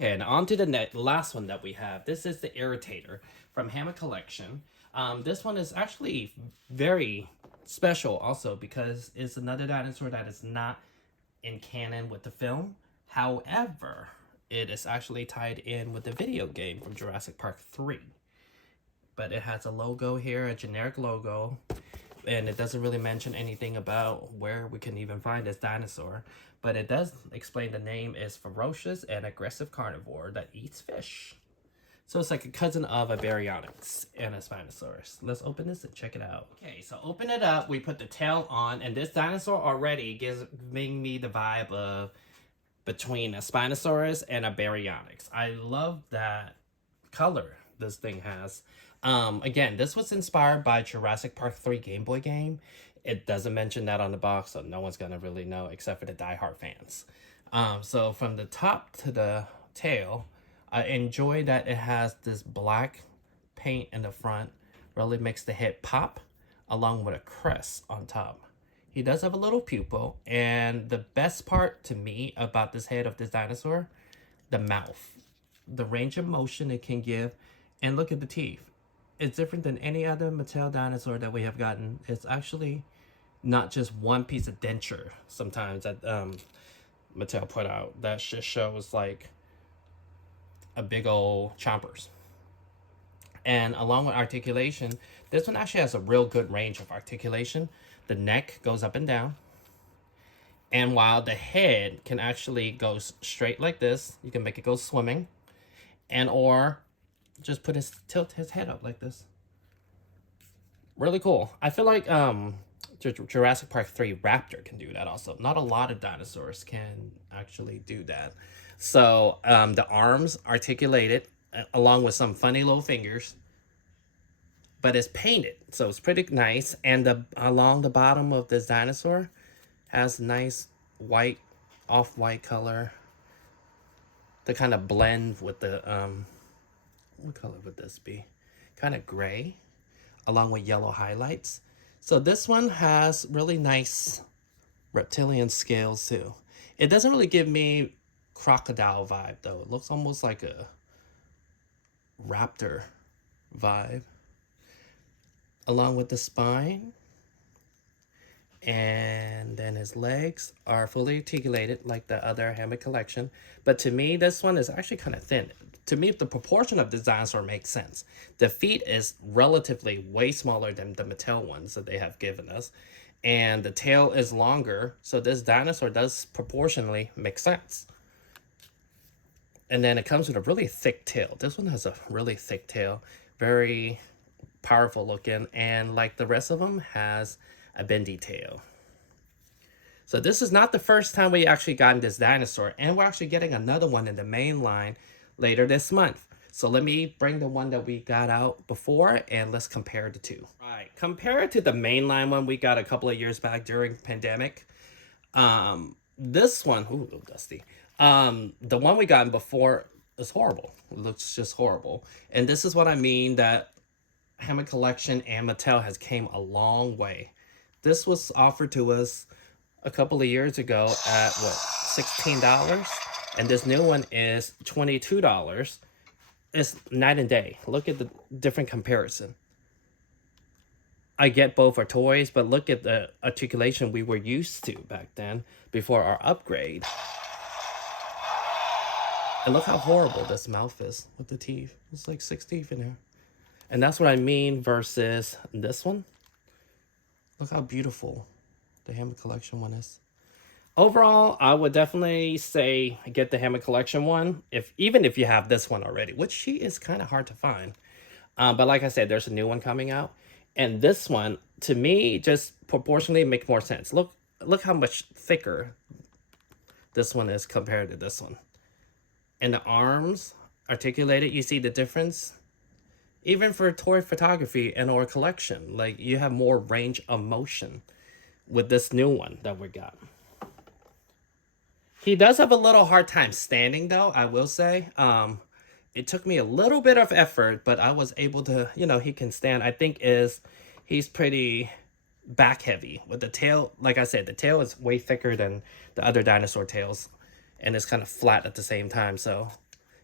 And on to the last one that we have. This is the Irritator from Hammond Collection. This one is actually very special also because it's another dinosaur that is not in canon with the film. However, it is actually tied in with the video game from Jurassic Park 3. But it has a logo here, a generic logo, and it doesn't really mention anything about where we can even find this dinosaur. But it does explain the name is ferocious and aggressive carnivore that eats fish. So it's like a cousin of a baryonyx and a Spinosaurus. Let's open this and check it out. Okay, so open it up. We put the tail on, and this dinosaur already gives me the vibe of between a Spinosaurus and a baryonyx. I love that color this thing has. Again, this was inspired by Jurassic Park 3 Game Boy game. It doesn't mention that on the box, so no one's gonna really know except for the diehard fans. So from the top to the tail, I enjoy that it has this black paint in the front. Really makes the head pop, along with a crest on top. He does have a little pupil, and the best part to me about this head of this dinosaur, the mouth. The range of motion it can give, and look at the teeth. It's different than any other Mattel dinosaur that we have gotten. It's actually not just one piece of denture sometimes that Mattel put out. That just shows like a big old chompers. And along with articulation, this one actually has a real good range of articulation. The neck goes up and down. And while the head can actually go straight like this, you can make it go swimming. And or just tilt his head up like this. Really cool. I feel like Jurassic Park 3 Raptor can do that also. Not a lot of dinosaurs can actually do that. So the arms articulated along with some funny little fingers, but it's painted, so it's pretty nice. And along the bottom of this dinosaur has nice white, off-white color to kind of blend with the what color would this be? Kind of gray, along with yellow highlights. So this one has really nice reptilian scales too. It doesn't really give me crocodile vibe though. It looks almost like a raptor vibe. Along with the spine. And then his legs are fully articulated like the other Hammond collection. But to me, this one is actually kind of thin. To me, the proportion of this dinosaur makes sense. The feet is relatively way smaller than the Mattel ones that they have given us. And the tail is longer, so this dinosaur does proportionally make sense. And then it comes with a really thick tail. This one has a really thick tail. Very powerful looking. And like the rest of them, has a bendy tail. So this is not the first time we actually gotten this dinosaur. And we're actually getting another one in the main line later this month. So let me bring the one that we got out before and let's compare the two. Right, compared to the mainline one we got a couple of years back during pandemic, this one, ooh, a little dusty. The one we got before is horrible. It looks just horrible. And this is what I mean that Hammond Collection and Mattel has came a long way. This was offered to us a couple of years ago at what, $16? And this new one is $22. It's night and day. Look at the different comparison. I get both are toys, but look at the articulation we were used to back then before our upgrade. And look how horrible this mouth is with the teeth. It's like 6 teeth in there. And that's what I mean versus this one. Look how beautiful the Hammond Collection one is. Overall, I would definitely say get the Hammond Collection one, even if you have this one already, which she is kind of hard to find. But like I said, there's a new one coming out. And this one, to me, just proportionally make more sense. Look how much thicker this one is compared to this one. And the arms articulated, you see the difference? Even for toy photography and or collection, like you have more range of motion with this new one that we got. He does have a little hard time standing though, I will say. It took me a little bit of effort, but I was able to, he can stand. I think he's pretty back heavy with the tail. Like I said, the tail is way thicker than the other dinosaur tails, and it's kind of flat at the same time. So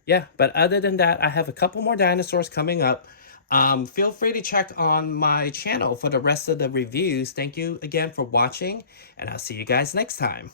Yeah, but other than that, I have a couple more dinosaurs coming up. Feel free to check on my channel for the rest of the reviews. Thank you again for watching, and I'll see you guys next time.